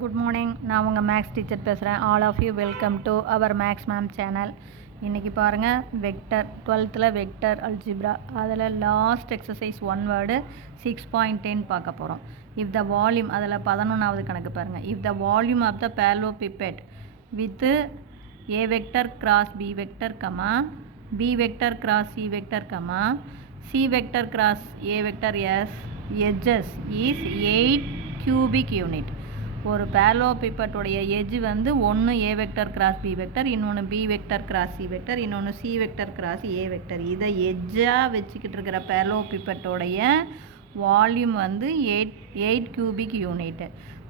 Good morning. நான் உங்கள் maths teacher பேசுகிறேன். All of you welcome to our maths ma'am channel. இன்றைக்கி பாருங்கள், வெக்டர் 12th வெக்டர் அல்ஜிப்ரா அதில் லாஸ்ட் எக்ஸசைஸ் 1 வேர்டு 6.10 பார்க்க போகிறோம். இஃப் த வால்யூம், அதில் 11வது கணக்கு பாருங்கள். If the volume of the parallelepiped with a vector cross b vector comma b vector cross c vector comma c vector cross a vector s edges is 8 cubic unit. ஒரு parallelepiped edge வந்து ஒன்று a vector cross B vector, இன்னொன்று B vector cross C vector, இன்னொன்று c vector cross a vector. இதை எஜ்ஜாக வச்சுக்கிட்டு இருக்கிற parallelepiped volume வந்து 8 cubic unit.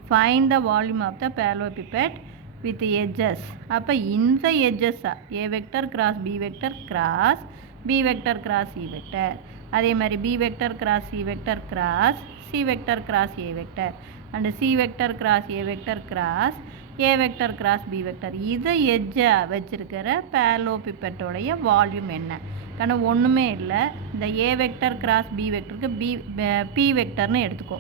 Find the volume of the parallelepiped with edges. அப்போ இந்த எஜ்ஜஸ்ஸா a vector cross B vector cross B vector cross C vector, அதே மாதிரி B vector cross C vector cross C vector cross a vector and C vector cross a vector cross a vector cross B vector. இதை எஜ்ஜாக வச்சுருக்கிற parallelepiped volume என்ன? കാരണം ஒன்றுமே இல்லை. இந்த ஏ வெக்டர் கிராஸ் பி வெக்டருக்கு பி வெக்டர்னு எடுத்துக்கோ.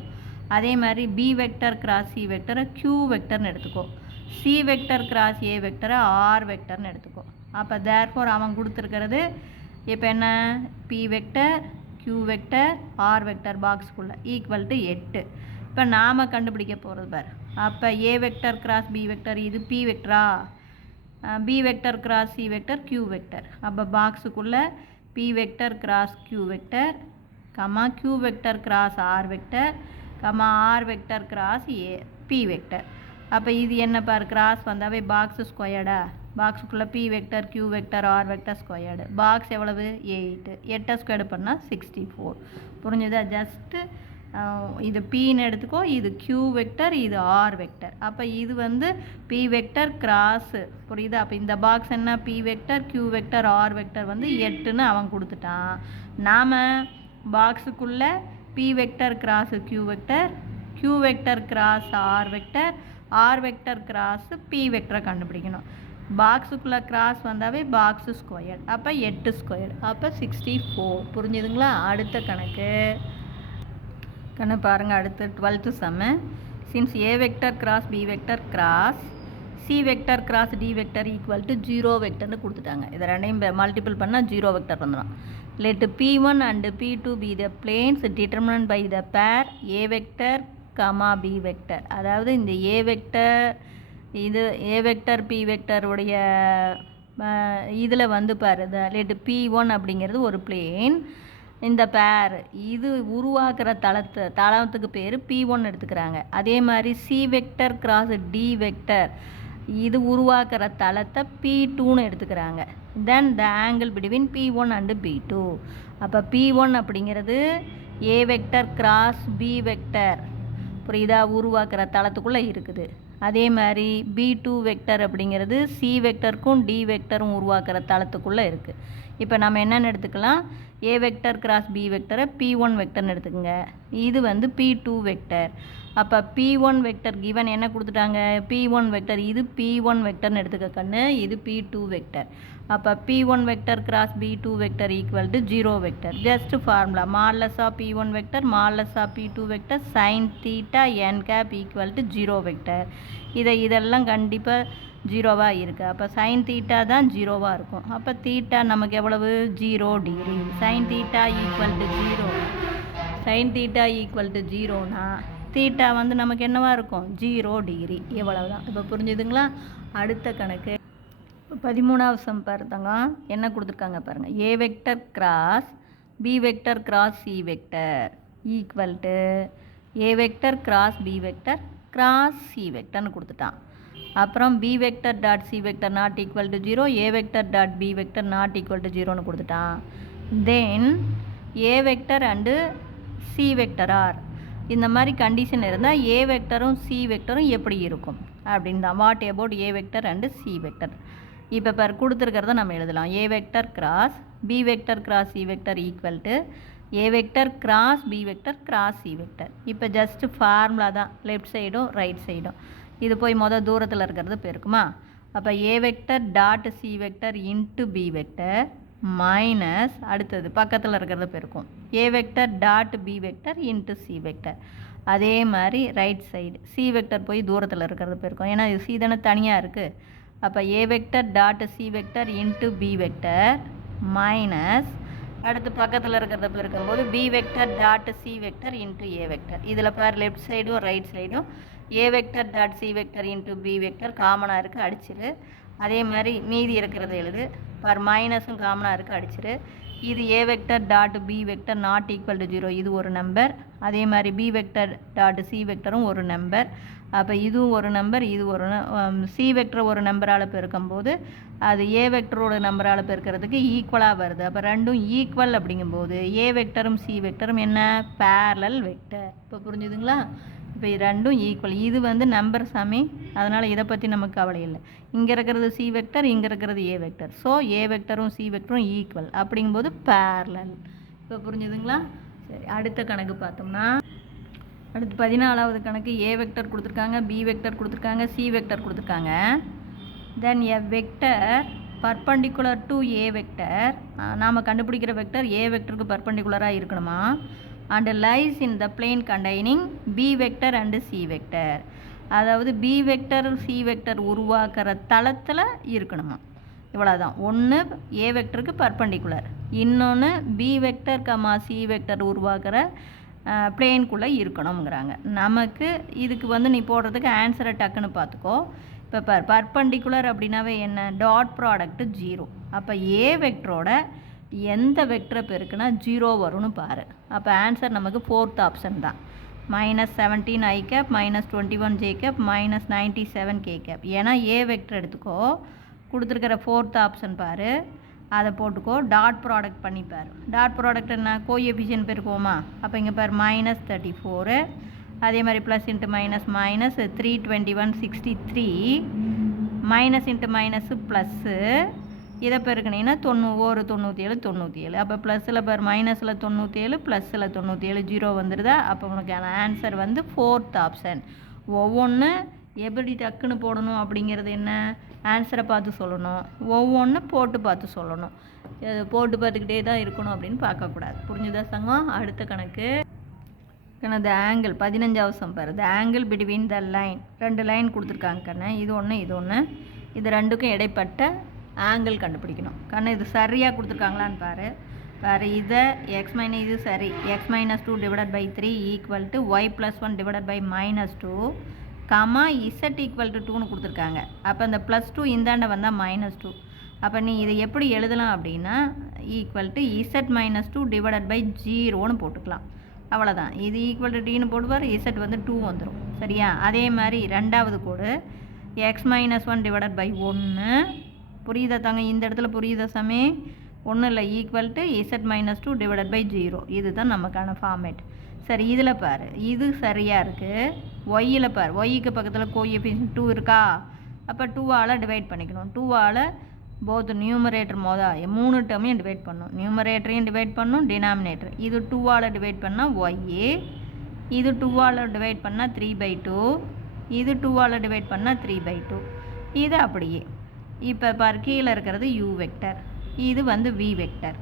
அதே மாதிரி பி வெக்டர் கிராஸ் சி வெக்டரை க்யூ வெக்டர்னு எடுத்துக்கோ. சி வெக்டர் கிராஸ் ஏ வெக்டரை ஆர் வெக்டர்னு எடுத்துக்கோ. அப்போ தேர்ஃபோர் அவன் கொடுத்துருக்கிறது இப்போ என்ன? B vector q vector r vector பாக்ஸுக்குள்ளே ஈக்குவல் டு 8. இப்போ நாம் கண்டுபிடிக்க போகிறது பார். அப்போ ஏ வெக்டர் கிராஸ் பி வெக்டர் இது பி வெக்டரா, b vector cross C vector q vector. அப்போ பாக்ஸுக்குள்ளே b vector cross q vector comma q vector cross r vector comma r vector cross a b vector. அப்போ இது என்ன பார்? கிராஸ் வந்தாவே box ஸ்கொயர்டா. பாக்ஸுக்குள்ளே b vector q vector r vector squared. Box எவ்வளவு? 8. 8 ஸ்கொயர்டு பண்ணால் 64. புரிஞ்சுதா? ஜஸ்ட்டு இது பின்னு எடுத்துக்கோ, இது க்யூ வெக்டர், இது ஆர் வெக்டர். அப்போ இது வந்து பி வெக்டர் கிராஸு, புரியுதா? அப்போ இந்த பாக்ஸ் என்ன? B vector q vector r vector வந்து 8ன்னு அவன் கொடுத்துட்டான். நாம் பாக்ஸுக்குள்ளே b vector cross q vector, q vector cross r vector, r vector cross b வெக்டரை கண்டுபிடிக்கணும். பாக்ஸுக்குள்ளே கிராஸ் வந்தாவே பாக்ஸு ஸ்கொயர். அப்போ 8 ஸ்கொயர். அப்போ 64. புரிஞ்சுதுங்களா? அடுத்த கணக்கு பாருங்கள். அடுத்து 12th sum. Since a vector cross B vector cross C vector cross d vector equal to 0 வெக்டர்னு கொடுத்துட்டாங்க. இதை ரெண்டையும் மல்டிபிள் பண்ணால் 0 வெக்டர் வந்துடும். Let P1 and P2 be the planes determined by the pair a vector comma b vector. அதாவது இந்த a vector இது A vector B வெக்டருடைய இதில் வந்து பாரு, லெட் P1 அப்படிங்கிறது ஒரு பிளேன். இந்த பேர் இது உருவாக்குற தளத்துக்கு பேர் P1 எடுத்துக்கிறாங்க. அதே மாதிரி c vector cross d vector இது உருவாக்குற தளத்தை P2ன்னு எடுத்துக்கிறாங்க. Then the angle between P1 and P2. அப்போ P1 அப்படிங்கிறது a vector cross B vector, புரியுதா? உருவாக்குற தளத்துக்குள்ளே இருக்குது. அதே மாதிரி B2 வெக்டர் அப்படிங்கிறது சி வெக்டருக்கும் டி வெக்டரும் உருவாக்குற தளத்துக்குள்ளே இருக்குது. இப்போ நம்ம என்னென்னு எடுத்துக்கலாம்? ஏ வெக்டர் கிராஸ் பி வெக்டரை P1 வெக்டர்னு எடுத்துக்கோங்க. இது வந்து P2 வெக்டர். அப்போ P1 வெக்டர் கிவன் என்ன கொடுத்துட்டாங்க? P1 vector. இது P1 வெக்டர்னு எடுத்துக்க கண்ணு, இது P2 வெக்டர். அப்போ P1 vector cross B2 vector equal to 0 vector. Just formula modulus of P1 vector modulus of P2 vector sine theta n cap equal to 0 vector. இதெல்லாம் கண்டிப்பாக 0வாக இருக்குது. அப்போ சைன் தீட்டா தான் 0வாக இருக்கும். அப்போ தீட்டா நமக்கு எவ்வளவு? 0 degree. Sine theta equal to 0. Sine theta equal to 0னா தீட்டா வந்து நமக்கு என்னவாக இருக்கும்? 0 டிகிரி. இவ்வளவு தான். இப்போ புரிஞ்சுதுங்களா? அடுத்த கணக்கு 13வது சம் பாருங்க. என்ன கொடுத்துருக்காங்க பாருங்கள். A vector cross B vector cross C vector equal to A vector cross B vector cross c வெக்டர்னு கொடுத்துட்டான். அப்புறம் b vector dot C vector not equal to 0, a vector dot B vector not equal to 0ன்னு கொடுத்துட்டான். Then a vector and C vector are இந்த மாதிரி condition இருந்தால் ஏ வெக்டரும் c வெக்டரும் எப்படி இருக்கும் அப்படின்னு தான். What about A vector and C vector? இப்போ பார் கொடுத்துருக்கிறத நம்ம எழுதலாம். A vector cross B vector cross C vector equal to A vector cross B vector cross C vector. இப்போ ஜஸ்ட்டு ஃபார்முலா தான், லெஃப்ட் சைடும் ரைட் சைடும். இது போய் தூரத்தில் இருக்கிறது பெருக்குமா? அப்போ ஏ vector dot C vector into B vector minus அடுத்தது பக்கத்தில் இருக்கிறது பெருக்கும் A vector dot B vector into C vector. அதே மாதிரி ரைட் சைடு சி வெக்டர் போய் தூரத்தில் இருக்கிறது போயிருக்கும். ஏன்னா இது சி தானே தனியாக இருக்குது. அப்போ ஏ vector dot C vector into B vector minus அடுத்து பக்கத்தில் இருக்கிறத பெருக்கும்போது B vector dot C vector into A vector. இதில் பார் லெஃப்ட் சைடும் ரைட் சைடும் A vector dot C vector into B vector காமனாக இருக்குது, அடிச்சிரு. அதே மாதிரி மீதி இருக்கிறத எழுது. பார் மைனஸும் காமனாக இருக்குது, அடிச்சிரு. இது A vector dot B vector not equal to 0, இது ஒரு நம்பர். அதே மாதிரி பி வெக்டர் டாட் சி வெக்டரும் ஒரு நம்பர். அப்போ இதுவும் ஒரு நம்பர், இது ஒரு சி வெக்டர் ஒரு நம்பரால் பெருக்கும்போது அது ஏ வெக்டரோட நம்பரால் பெருக்கிறதுக்கு ஈக்குவலாக வருது. அப்போ ரெண்டும் ஈக்குவல் அப்படிங்கும்போது ஏ வெக்டரும் சி வெக்டரும் என்ன பேரலல் வெக்டர். இப்போ புரிஞ்சுதுங்களா? இப்போ ரெண்டும் ஈக்குவல். இது வந்து நம்பர் சாமி, அதனால் இதை பற்றி நமக்கு கவலை இல்லை. இங்கே இருக்கிறது சி வெக்டர், இங்கே இருக்கிறது ஏ வெக்டர். ஸோ ஏ வெக்டரும் சி வெக்டரும் ஈக்குவல் அப்படிங்கும்போது பேரலல். இப்போ புரிஞ்சுதுங்களா? சரி, அடுத்த கணக்கு பார்த்தோம்னா அடுத்து 14வது கணக்கு. ஏ வெக்டர் கொடுத்துருக்காங்க, பி வெக்டர் கொடுத்துருக்காங்க, சி வெக்டர் கொடுத்துருக்காங்க. Then a vector perpendicular to A vector, நாம் கண்டுபிடிக்கிற வெக்டர் ஏ வெக்டருக்கு பர்பண்டிகுலராக இருக்கணுமா, and lies in the plane containing b vector and C vector. அதாவது பி வெக்டர் சி வெக்டர் உருவாக்குற தளத்தில் இருக்கணுமா. இவ்வளோதான். ஒன்று ஏ வெக்டருக்கு பர்பண்டிகுலர், இன்னொன்று B vector comma C vector உருவாக்குற பிளேனுக்குள்ளே இருக்கணுங்கிறாங்க. நமக்கு இதுக்கு வந்து நீ போடுறதுக்கு ஆன்சரை டக்குன்னு பார்த்துக்கோ. இப்போ பர்பண்டிகுலர் அப்படின்னாவே என்ன, டாட் ப்ராடக்ட் 0. அப்போ ஏ வெக்டரோட எந்த வெக்டரை பெருக்குன்னா 0 வரும்னு பாரு. அப்போ ஆன்சர் நமக்கு 4th ஆப்ஷன் தான். -17 i cap -21 j cap -97 k cap. ஏன்னா ஏ வெக்டர் எடுத்துக்கோ, கொடுத்துருக்கிற 4th ஆப்ஷன் பாரு, அதை போட்டுக்கோ. டாட் ப்ராடக்ட் பண்ணிப்பார். டாட் ப்ராடக்ட் என்ன, கோஎஃபிஷியன்ட் பெருக்குவோமா. அப்போ இங்கே பார் -34, அதே மாதிரி plus into minus minus 321 63 minus into minus plus. இதை பெருக்கினீங்கன்னா 91 97 97. அப்போ ப்ளஸில் பார் மைனஸில் 97 ப்ளஸில் 97 0 வந்துடுதா. அப்போ உனக்கான ஆன்சர் வந்து 4th ஆப்ஷன். ஒவ்வொன்று எப்படி டக்குன்னு போடணும் அப்படிங்கிறது என்ன, ஆன்சரை பார்த்து சொல்லணும். ஒவ்வொன்று போட்டு பார்த்து சொல்லணும். போட்டு பார்த்துக்கிட்டே தான் இருக்கணும் அப்படின்னு பார்க்கக்கூடாது. புரிஞ்சுதா சங்கம்? அடுத்த கணக்கு. த ஆங்கிள் 15வது சம் பாரு. த angle between the line, 2 line கொடுத்துருக்காங்க கண்ணு. இது ஒன்று இது ஒன்று. இது ரெண்டுக்கும் இடைப்பட்ட ஆங்கிள் கண்டுபிடிக்கணும் கண்ணு. இது சரியாக கொடுத்துருக்காங்களான்னு பாரு. பாரு, இதை எக்ஸ் மைனஸ், இது சரி, x -2 divided by 3 equal to y +1 divided by -2 comma z equal to 2ன்னு கொடுத்துருக்காங்க. அப்போ இந்த +2 இந்தாண்ட வந்தால் -2. அப்போ நீ இதை எப்படி எழுதலாம் அப்படின்னா equal to Z -2 divided by 0ன்னு போட்டுக்கலாம். அவ்வளோதான். இது ஈக்குவல் டு டின்னு போடுவார், இசட் வந்து 2 வந்துடும். சரியா? அதே மாதிரி ரெண்டாவது கோடு எக்ஸ் -1 டிவைடட் பை 1. புரியுதா தாங்க? இந்த இடத்துல புரியுதா சாமி? ஒன்றும் இல்லை, equal to Z -2 divided by 0. இதுதான் நமக்கான ஃபார்மேட். சரி, இதில் பாரு, இது சரியாக இருக்குது. ஒய்யில் பாரு, ஒய்க்கு பக்கத்தில் கோஎஃபிஷியன்ட் 2 இருக்கா. அப்போ 2ஆல் டிவைட் பண்ணிக்கணும். 2ஆல் போத் நியூமரேட்டர் 3 டேர்மையும் டிவைட் பண்ணணும். நியூமரேட்டரையும் டிவைட் பண்ணணும், டினாமினேட்டர். இது 2ஆல் டிவைட் பண்ணால் ஒய்ஏ, இது 2ஆல் டிவைட் பண்ணால் 3/2, இது 2ஆல் டிவைட் பண்ணால் 3/2. இது அப்படியே. இப்போ பார், கீழே இருக்கிறது யூ வெக்டர், இது வந்து வி வெக்டர்.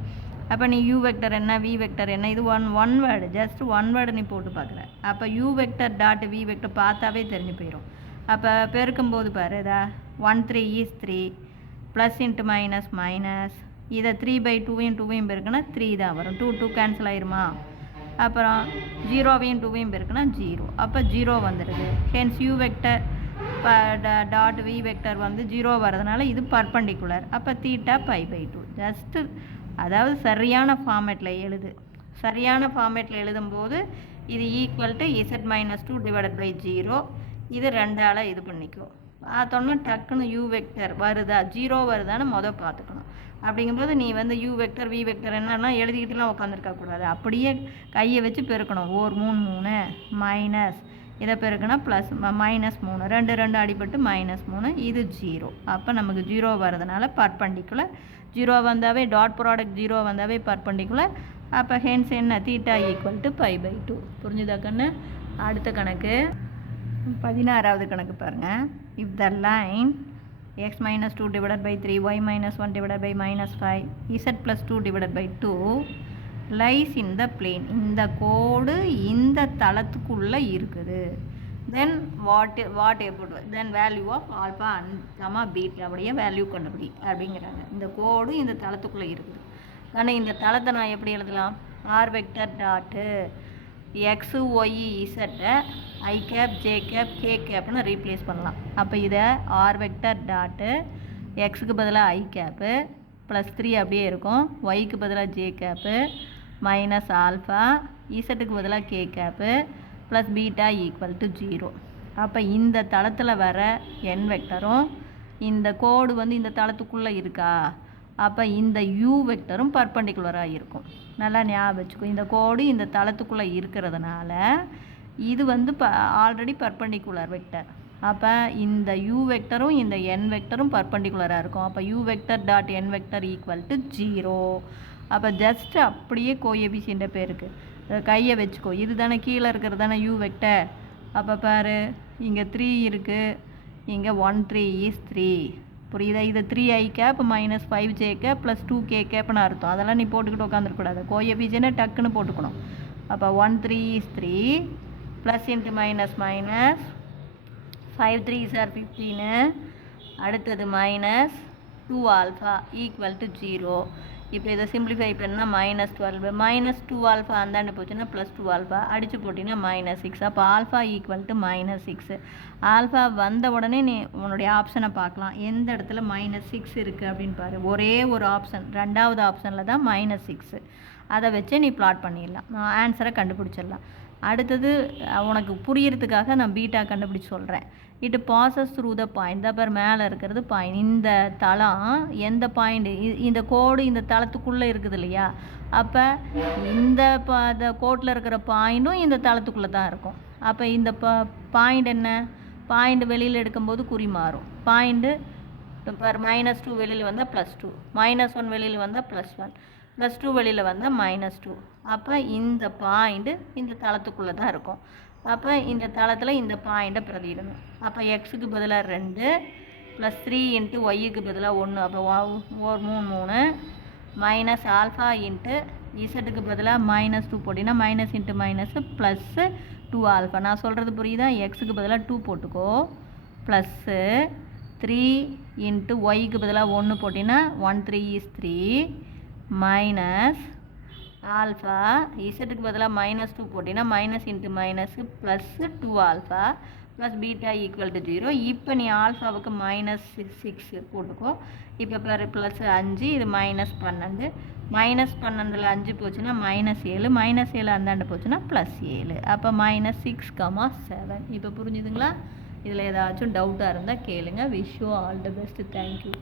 அப்போ நீ யூ வெக்டர் என்ன, வி வெக்டர் என்ன, இது one word, just one word நீ போட்டு பார்க்குற. அப்போ U vector dot V vector பார்த்தாவே தெரிஞ்சு போயிடும். அப்போ பெருக்கும்போது பாரு, இதா 1 3 is 3 plus into minus minus, இதை 3/2 2 பெருக்குன்னா 3 தான் வரும். 2 2 கேன்சல் ஆயிருமா. அப்புறம் 0 2 பெருக்குன்னா 0. அப்போ 0 வந்துடுது. Hence U vector dot V vector வந்து 0 வரதுனால இது பர்பண்டிகுலர். அப்போ தீட்டா π/2. ஜஸ்ட்டு அதாவது சரியான ஃபார்மேட்டில் எழுது. சரியான ஃபார்மேட்டில் எழுதும்போது இது equal to Z -2 divided by 0. இது 2ஆல் இது பண்ணிக்கோ. பார்த்தோன்னா டக்குன்னு யூ வெக்டர் வருதா 0 வருதான்னு பார்த்துக்கணும். அப்படிங்கும்போது நீ வந்து யூ வெக்டர் வி வெக்டர் என்னன்னா எழுதிக்கிட்டுலாம் உட்காந்துருக்கக்கூடாது. அப்படியே கையை வச்சு பெருக்கணும். 3 3 மைனஸ், இதை பெருக்குனா ப்ளஸ் -3 2 2 அடிபட்டு -3, இது 0. அப்போ நமக்கு 0 வரதுனால பர்பண்டிகுலர். 0 வந்தாவே டாட் ப்ராடக்ட் 0 வந்தாவே பர்பண்டிகுலர். அப்போ ஹென்ஸ் என்ன, தீட்டா ஈக்குவல் டு π/2. புரிஞ்சுதா கண்ணு? அடுத்த கணக்கு 16வது கணக்கு பாருங்கள். If the line x -2 divided by 3 y -1 divided by -5 z +2 divided by 2 lies in the plane. இந்த கோடு இந்த தளத்துக்குள்ளே இருக்குது. தென் வாட் எப்படி then value of alpha comma beta அப்படியே வேல்யூ கண்டுபிடி அப்படிங்கிறாங்க. இந்த கோடு இந்த தளத்துக்குள்ளே இருக்குது. ஆனால் இந்த தளத்தை நான் எப்படி எழுதலாம்? R vector dot x y இசட்டை i cap j cap k கேப்னு ரீப்ளேஸ் பண்ணலாம். அப்போ இதை ஆர் வெக்டர் டாட்டு எக்ஸுக்கு பதிலாக ஐ கேப்பு +3 அப்படியே இருக்கும். ஒய்க்கு பதிலாக ஜே கேப்பு மைனஸ் ஆல்ஃபா இசட்டுக்கு பதிலாக K gap plus beta equal to 0. அப்போ இந்த தளத்தில் வர என் வெக்டரும் இந்த கோடு வந்து இந்த தளத்துக்குள்ளே இருக்கா? அப்போ இந்த யூ வெக்டரும் பர்பண்டிகுலராக இருக்கும். நல்லா ஞாபகம் வச்சுக்கோ. இந்த கோடு இந்த தளத்துக்குள்ளே இருக்கிறதுனால இது வந்து ஆல்ரெடி பர்பண்டிகுலர் வெக்டர். அப்போ இந்த யூ வெக்டரும் இந்த என் வெக்டரும் பர்பண்டிகுலராக இருக்கும். அப்போ U vector dot N vector equal to 0. அப்போ ஜஸ்ட் அப்படியே கோஎஃபிஷியன்ட் பேருக்கு கையை வச்சுக்கோ. இது தானே கீழே இருக்கிறது தானே யூ வெக்டர். அப்போ பாரு, இங்கே 3 இருக்குது, இங்கே 1 3 is 3. புரியுதா? இது 3i gap minus 5j cap plus 2k கேப்னு அர்த்தம். அதெல்லாம் நீ போட்டுக்கிட்டு உட்காந்துருக்கூடாது. கோஎஃபிஷியன்ட்டை டக்குன்னு போட்டுக்கணும். அப்போ 1 3 is 3 plus into minus minus 5 3s are 15. அடுத்தது மைனஸ் 2 ஆல்ஃபா ஈக்குவல் டு 0. இப்போ இதை சிம்பிளிஃபை பண்ணால் -12 மைனஸ் 2 ஆல்ஃபா அந்தாண்டு போச்சுன்னா ப்ளஸ் 2 ஆல்ஃபா அடித்து போட்டிங்கன்னா -6. அப்போ ஆல்ஃபா ஈக்குவல் டு -6. ஆல்ஃபா வந்த உடனே நீ உன்னுடைய ஆப்ஷனை பார்க்கலாம். எந்த இடத்துல -6 இருக்குது அப்படின்னு பாரு. ஒரே ஒரு ஆப்ஷன், ரெண்டாவது ஆப்ஷனில் தான் -6. அதை வச்சு நீ பிளாட் பண்ணிடலாம், ஆன்சரை கண்டுபிடிச்சிடலாம். அடுத்தது உனக்கு புரியறதுக்காக நான் பீட்டா கண்டுபிடிச்சி சொல்கிறேன். It bosses through the point. அப்புறம் மேலே இருக்கிறது பாயிண்ட். இந்த தளம் எந்த பாயிண்ட்? இந்த கோடு இந்த தளத்துக்குள்ளே இருக்குது இல்லையா? அப்போ இந்த கோட்டில் இருக்கிற பாயிண்ட்டும் இந்த தளத்துக்குள்ளே தான் இருக்கும். அப்போ இந்த பாயிண்ட் என்ன? பாயிண்ட் வெளியில் எடுக்கும்போது குறி மாறும். பாயிண்ட்டு இப்போ -2 வெளியில் வந்தால் +2, -1 வெளியில் வந்தால் +1, +2 வெளியில் வந்தால் -2. அப்போ இந்த பாயிண்ட்டு இந்த தளத்துக்குள்ளே தான் இருக்கும். அப்போ இந்த தளத்தில் இந்த பாயிண்ட்டை பிரதியிடணும். அப்போ எக்ஸுக்கு பதிலாக 2 ப்ளஸ் 3 இன்ட்டு ஒய்க்கு பதிலாக 1. அப்போ ஒரு 3 மைனஸ் ஆல்ஃபா இன்ட்டு இசட்டுக்கு பதிலாக -2 போட்டிங்கன்னா minus into minus plus 2 alpha. நான் சொல்கிறது புரியுதா? எக்ஸுக்கு பதிலாக 2 போட்டுக்கோ. ப்ளஸ்ஸு 3 இன்ட்டு ஒய்க்கு பதிலாக 1 போட்டிங்கன்னா 1 3 is 3 மைனஸ் ஆல்ஃபா இசட்டுக்கு பதிலாக -2 போட்டிங்கன்னா minus into minus plus 2 alpha plus beta equal to 0. இப்போ நீ ஆல்ஃபாவுக்கு -6 போட்டுக்கோ. இப்போ பாரு ப்ளஸ் 5, இது -12. -12ல் 5 போச்சுன்னா -7, -7 அந்தாண்டு போச்சுன்னா +7. அப்போ -6,7. இப்போ புரிஞ்சுதுங்களா? இதில் ஏதாச்சும் டவுட்டாக இருந்தால் கேளுங்க. Wish you all the best. Thank you.